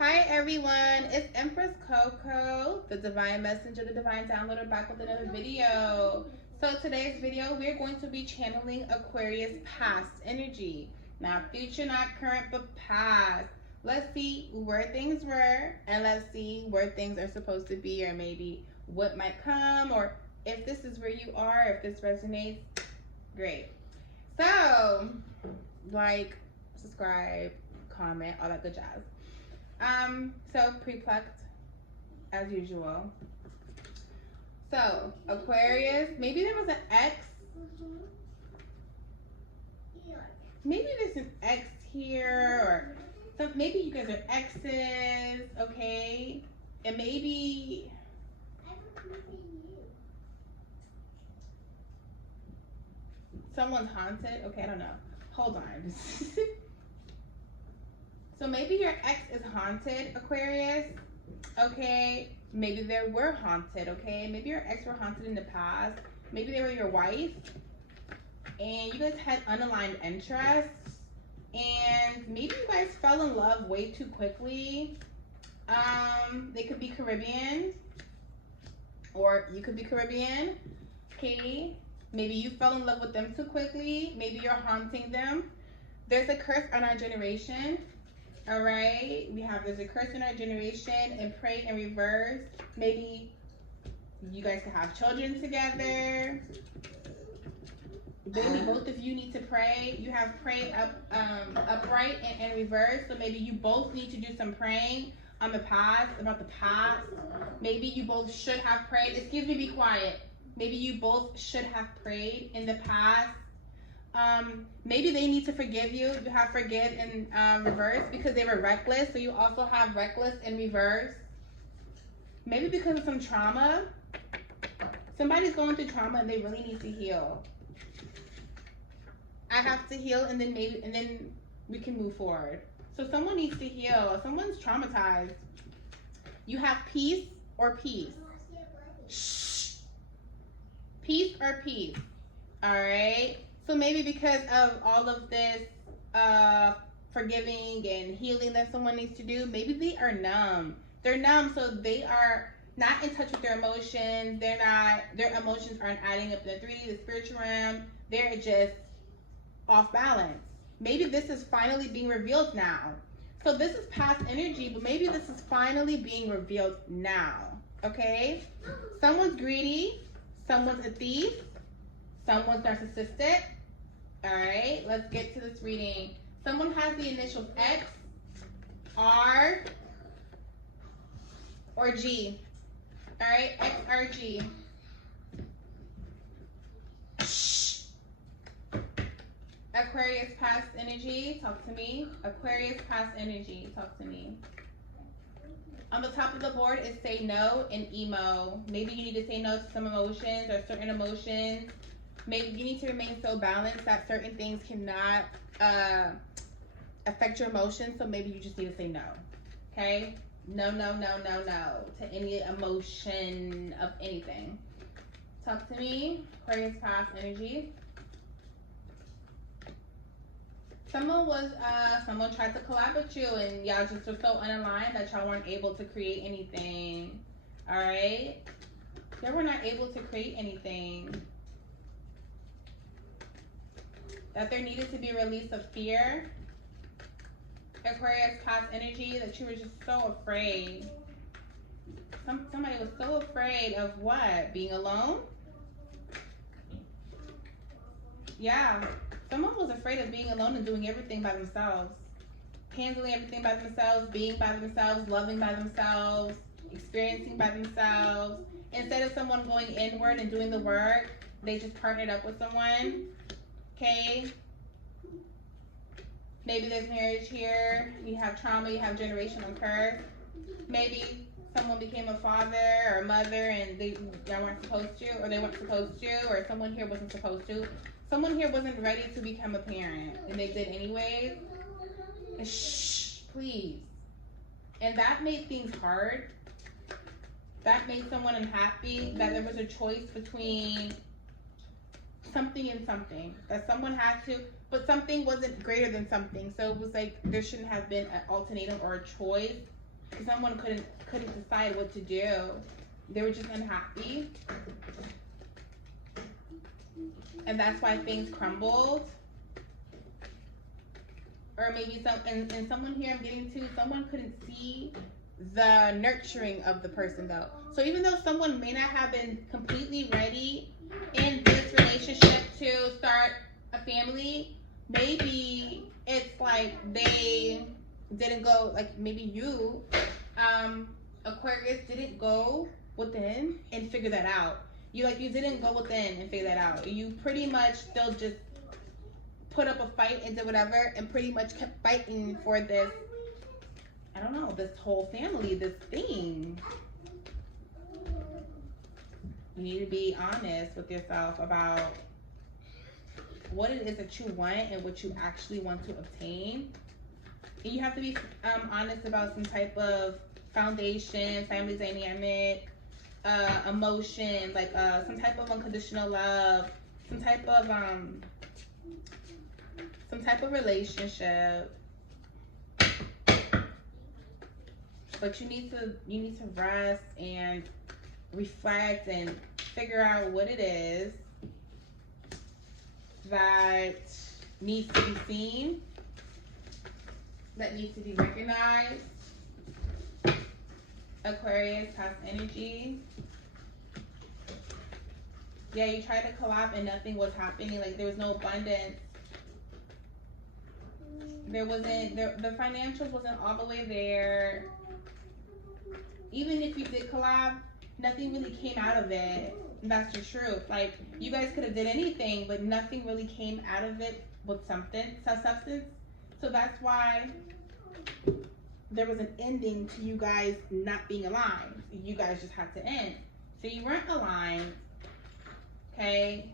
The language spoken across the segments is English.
Hi everyone, it's Empress Coco, the Divine Messenger, the Divine Downloader, back with another video. So today's video, we're going to be channeling Aquarius past energy. Not future, not current, but past. Let's see where things were, and let's see where things are supposed to be, or maybe what might come, or if this is where you are, if this resonates, great. So, like, subscribe, comment, all that good jazz. So pre-plucked as usual. So Aquarius, maybe there was an X. Maybe there's an X here, or maybe you guys are X's, okay? And maybe someone's haunted. Okay, I don't know. Hold on. So maybe your ex is haunted, Aquarius, okay? Maybe they were haunted, okay? Maybe your ex were haunted in the past. Maybe they were your wife, and you guys had unaligned interests, and maybe you guys fell in love way too quickly. They could be Caribbean, or you could be Caribbean, okay? Maybe you fell in love with them too quickly. Maybe you're haunting them. There's a curse on our generation. All right, there's a curse in our generation, and pray in reverse. Maybe you guys can have children together. Maybe both of you need to pray. You have prayed upright and in reverse. So maybe you both need to do some praying on the past, about the past. Maybe you both should have prayed. Excuse me, be quiet. Maybe you both should have prayed in the past. Maybe they need to forgive you. You have forgive in reverse because they were reckless. So you also have reckless in reverse. Then maybe because of some trauma. Somebody's going through trauma and they really need to heal. I have to heal, and then we can move forward. So someone needs to heal. Someone's traumatized. You have peace or peace. Shh. Peace or peace. All right. So maybe because of all of this forgiving and healing that someone needs to do, maybe they are numb. They're numb, so they are not in touch with their emotions. Their emotions aren't adding up in the 3D, the spiritual realm. They're just off balance. Maybe this is finally being revealed now. So this is past energy, but maybe this is finally being revealed now, okay? Someone's greedy, someone's a thief, someone's narcissistic. All right, let's get to this reading. Someone has the initials X, R, or G. All right, X, R, G. Shh. Aquarius past energy, talk to me. Aquarius past energy, talk to me. On the top of the board is say no and emo. Maybe you need to say no to some emotions or certain emotions. Maybe you need to remain so balanced that certain things cannot affect your emotions. So maybe you just need to say no. Okay? No, no, no, no, no to any emotion of anything. Talk to me. Aquarius past energy. Someone tried to collab with you, and y'all just were so unaligned that y'all weren't able to create anything. All right? They were not able to create anything. That there needed to be a release of fear. Aquarius past energy, that you were just so afraid. Somebody was so afraid of what? Being alone? Yeah. Someone was afraid of being alone and doing everything by themselves. Handling everything by themselves, being by themselves, loving by themselves, experiencing by themselves. Instead of someone going inward and doing the work, they just partnered up with someone. Okay, maybe there's marriage here. You have trauma, you have generational curse. Maybe someone became a father or a mother and y'all weren't supposed to, or they weren't supposed to, or someone here wasn't supposed to. Someone here wasn't ready to become a parent, and they did anyways. Shh, please. And that made things hard. That made someone unhappy, that there was a choice between something and something, that someone had to, but something wasn't greater than something. So it was like there shouldn't have been an ultimatum or a choice. Someone couldn't decide what to do. They were just unhappy. And that's why things crumbled. Or maybe and someone here I'm getting to, someone couldn't see the nurturing of the person though. So even though someone may not have been completely ready in this relationship to start a family, maybe it's like they didn't go, like maybe you, Aquarius, didn't go within and figure that out. You didn't go within and figure that out. You pretty much still just put up a fight and did whatever and pretty much kept fighting for this, I don't know, this whole family, this thing. You need to be honest with yourself about what it is that you want and what you actually want to obtain. And you have to be honest about some type of foundation, family dynamic, emotion, like some type of unconditional love, some type of relationship. But you need to rest and reflect and figure out what it is that needs to be seen, that needs to be recognized. Aquarius, past energy. Yeah, you tried to collab and nothing was happening. Like there was no abundance. There wasn't, the financials wasn't all the way there. Even if you did collab, nothing really came out of it. And that's the truth. Like you guys could have did anything, but nothing really came out of it with substance. So that's why there was an ending to you guys not being aligned. You guys just had to end. So you weren't aligned, okay?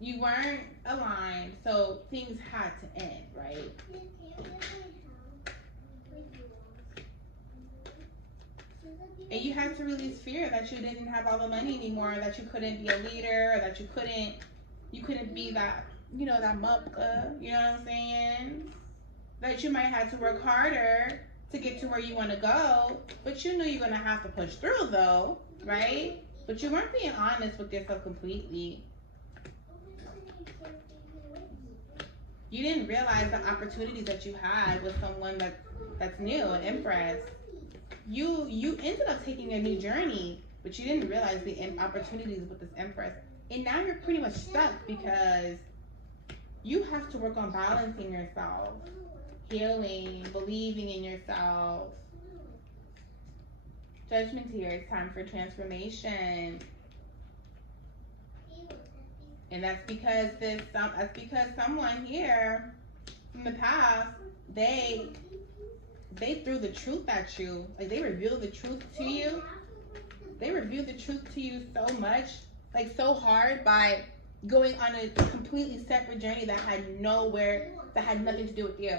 You weren't aligned, so things had to end, right? And you had to release fear that you didn't have all the money anymore, that you couldn't be a leader, or that you couldn't be that, that mupka, you know what I'm saying? That you might have to work harder to get to where you want to go, but you know you're going to have to push through though, right? But you weren't being honest with yourself completely. You didn't realize the opportunities that you had with someone that's new, an Empress. You ended up taking a new journey, but you didn't realize the opportunities with this Empress. And now you're pretty much stuck because you have to work on balancing yourself, healing, believing in yourself. Judgment here. It's time for transformation. And that's because someone here from the past, they threw the truth at you. Like they revealed the truth to you. They revealed the truth to you so much, like so hard, by going on a completely separate journey that had nothing to do with you.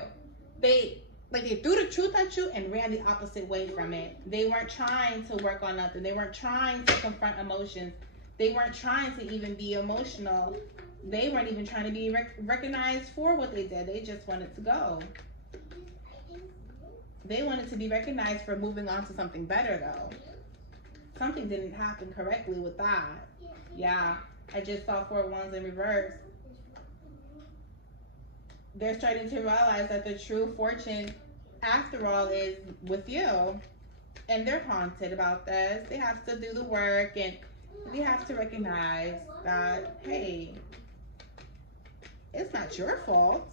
They threw the truth at you and ran the opposite way from it. They weren't trying to work on nothing. They weren't trying to confront emotions. They weren't trying to even be emotional. They weren't even trying to be recognized for what they did. They just wanted to go. They wanted to be recognized for moving on to something better though. Something didn't happen correctly with that. Yeah, I just saw 4 wands in reverse. They're starting to realize that the true fortune, after all, is with you. And they're haunted about this. They have to do the work, and we have to recognize that, hey, it's not your fault.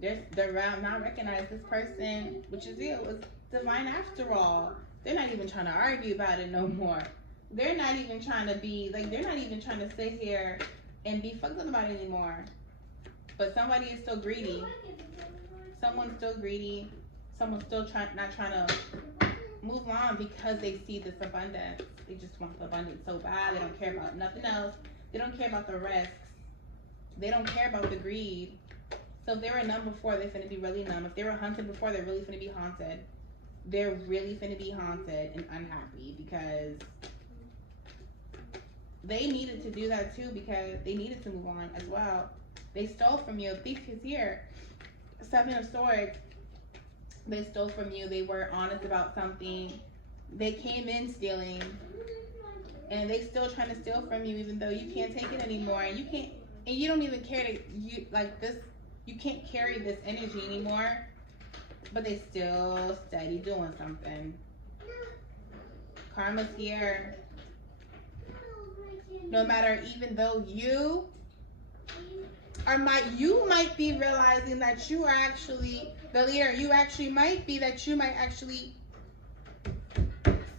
They're not recognize this person, which is you, was divine after all. They're not even trying to argue about it no more. They're not even trying to be, they're not even trying to sit here and be fucked up about it anymore. But somebody is still greedy. Someone's still greedy. Someone's still not trying to move on because they see this abundance. They just want the abundance so bad. They don't care about nothing else. They don't care about the risks. They don't care about the greed. So if they were numb before, they're finna be really numb. If they were haunted before, they're really finna be haunted. They're really finna be haunted and unhappy because they needed to do that too because they needed to move on as well. They stole from you. Thief is here. Seven of Swords. They stole from you. They were honest about something. They came in stealing, and they still trying to steal from you, even though you can't take it anymore, and you can't, and you don't even care to you like this. You can't carry this energy anymore, but they still steady doing something. Karma's here. No matter, even though you might be realizing that you are actually the leader. You actually might be that you might actually.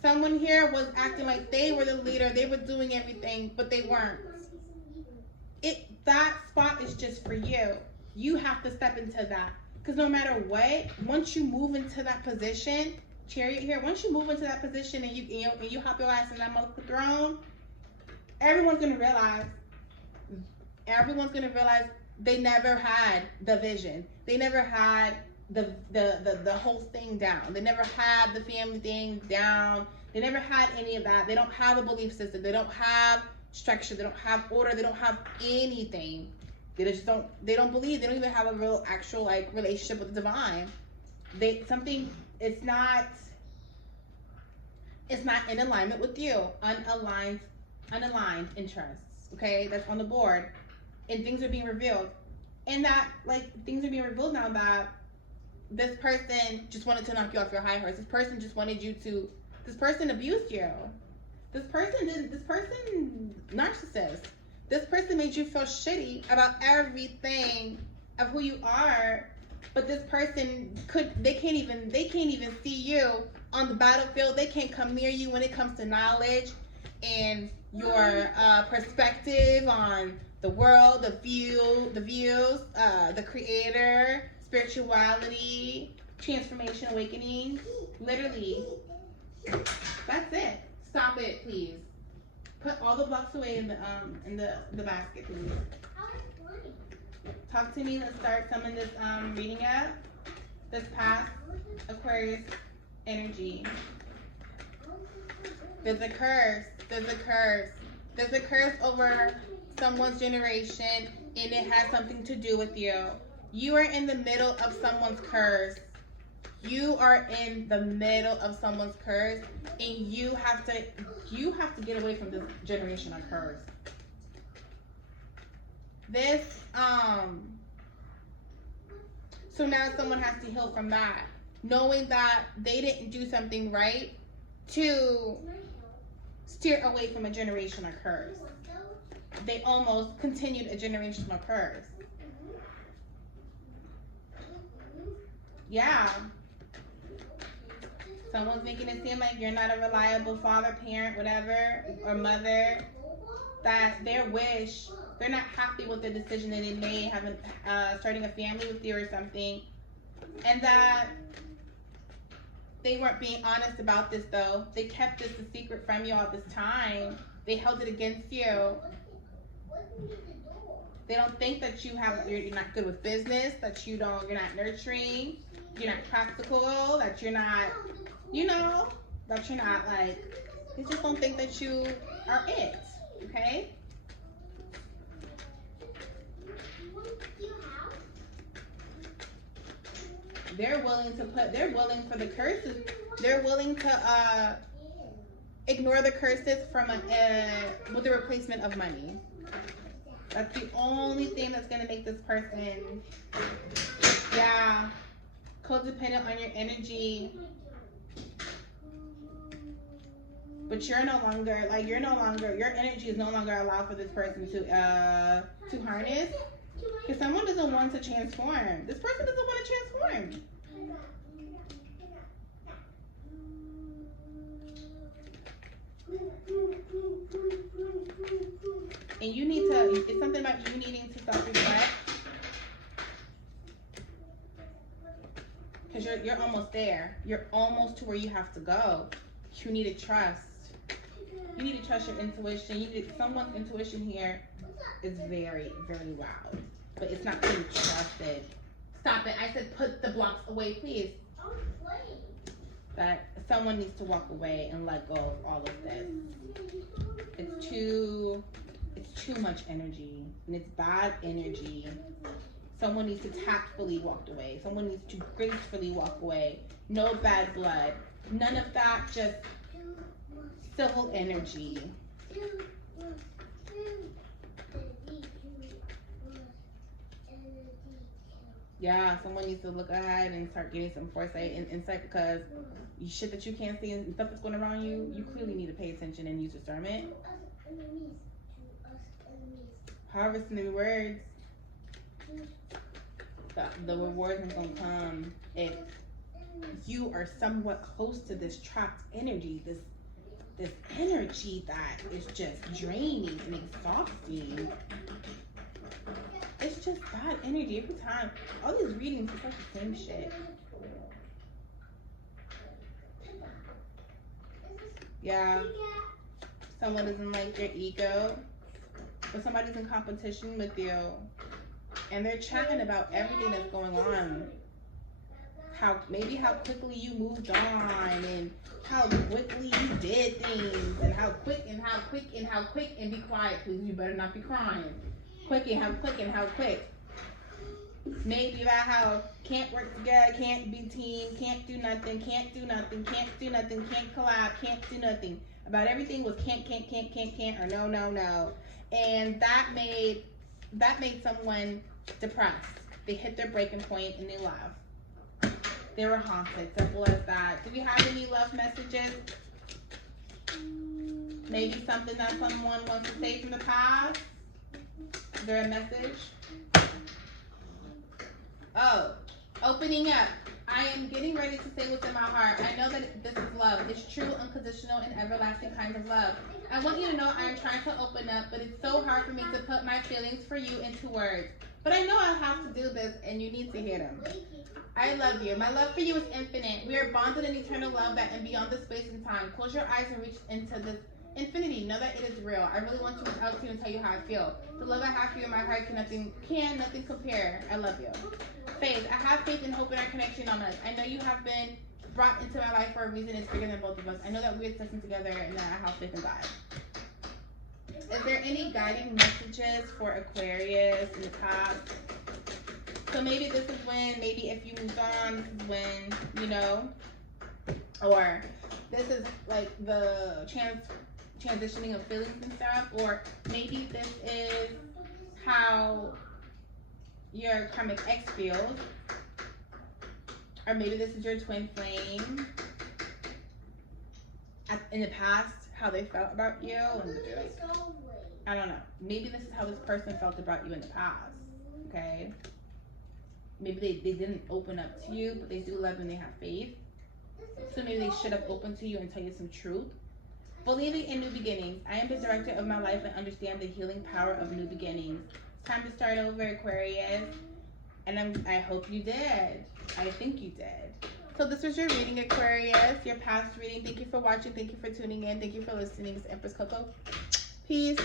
Someone here was acting like they were the leader. They were doing everything, but they weren't. That spot is just for you. You have to step into that. Because no matter what, once you move into that position, Chariot here, once you move into that position and you hop your ass in that motherfucking throne, everyone's gonna realize they never had the vision. They never had the whole thing down. They never had the family thing down. They never had any of that. They don't have a belief system. They don't have structure. They don't have order. They don't have anything. They don't believe. They don't even have a real actual like relationship with the divine. It's not in alignment with you. Unaligned interests. Okay, that's on the board. And things are being revealed. And that things are being revealed now that this person just wanted to knock you off your high horse. This person just wanted you to. This person abused you. This person narcissist. This person made you feel shitty about everything of who you are. But this person they can't even see you on the battlefield. They can't come near you when it comes to knowledge and your perspective on the world, the views, the creator, spirituality, transformation, awakening. Literally, that's it. Stop it, please. Put all the blocks away in the basket, please. Talk to me. Let's start summon this reading up. This past Aquarius energy. There's a curse. There's a curse. There's a curse over someone's generation, and it has something to do with you. You are in the middle of someone's curse. You are in the middle of someone's curse, and you have to get away from this generational curse. So now someone has to heal from that, knowing that they didn't do something right to steer away from a generational curse. They almost continued a generational curse. Yeah. Someone's making it seem like you're not a reliable father, parent, whatever, or mother. That their wish, they're not happy with the decision that they made, having starting a family with you or something. And that they weren't being honest about this though. They kept this a secret from you all this time. They held it against you. They don't think that you're not good with business, that you're not nurturing, you're not practical, that you're not, that you're not they just don't think that you are it, okay? They're willing for the curses, they're willing to ignore the curses with the replacement of money. That's the only thing that's going to make this person, codependent on your energy. But your energy is no longer allowed for this person to harness. Because someone doesn't want to transform. This person doesn't want to transform. And it's something about you needing to self-reflect. Because you're almost there. You're almost to where you have to go. You need to trust. You need to trust your intuition. Someone's intuition here is very, very loud. But it's not being trusted. Stop it. I said put the blocks away, please. That someone needs to walk away and let go of all of this. It's too much energy, and it's bad energy. Someone needs to tactfully walk away. Someone needs to gracefully walk away. No bad blood. None of that, just civil energy. Yeah, someone needs to look ahead and start getting some foresight and insight, because shit that you can't see and stuff that's going around you, you clearly need to pay attention and use discernment. Harvest new words. The reward is going to come if you are somewhat close to this trapped energy, this energy that is just draining and exhausting. It's just bad energy every time. All these readings, it's like the same shit. Yeah. Someone doesn't like your ego, but somebody's in competition with you, and they're chatting about everything that's going on. How quickly you moved on, and how quickly you did things, and how quick, and be quiet, please. You better not be crying. Quick and how quick. Maybe about how can't work together, can't be team, can't do nothing, can't collab, can't do nothing. About everything was can't, or no. And that made someone depressed. They hit their breaking point and they left. They were haunted. Simple as that. Do we have any love messages? Maybe something that someone wants to say from the past? Is there a message? Oh, opening up. I am getting ready to say what's in my heart. I know that this is love. It's true, unconditional, and everlasting kind of love. I want you to know I'm trying to open up, but it's so hard for me to put my feelings for you into words. But I know I have to do this, and you need to hear them. I love you. My love for you is infinite. We are bonded in eternal love that and beyond the space and time. Close your eyes and reach into this infinity. Know that it is real. I really want to reach out to you and tell you how I feel. The love I have for you in my heart can nothing compare. I love you. Faith. I have faith and hope in our connection on us. I know you have been brought into my life for a reason. It's bigger than both of us. I know that we're destined together, and that I have faith in God. Is there any guiding messages for Aquarius in the past? So maybe this is when, maybe if you moved on, this is when, you know, or this is like the transitioning of feelings and stuff, or maybe this is how your karmic ex feels, or maybe this is your twin flame in the past, how they felt about you, and like, I don't know, maybe this is how this person felt about you in the past. Okay, maybe they didn't open up to you, but they do love you and they have faith, so maybe they should have opened to you and tell you some truth. Believing in new beginnings. I am the director of my life and understand the healing power of new beginnings. It's time to start over, Aquarius. And I hope you did. I think you did. So this was your reading, Aquarius. Your past reading. Thank you for watching. Thank you for tuning in. Thank you for listening. It's Empress Coco. Peace.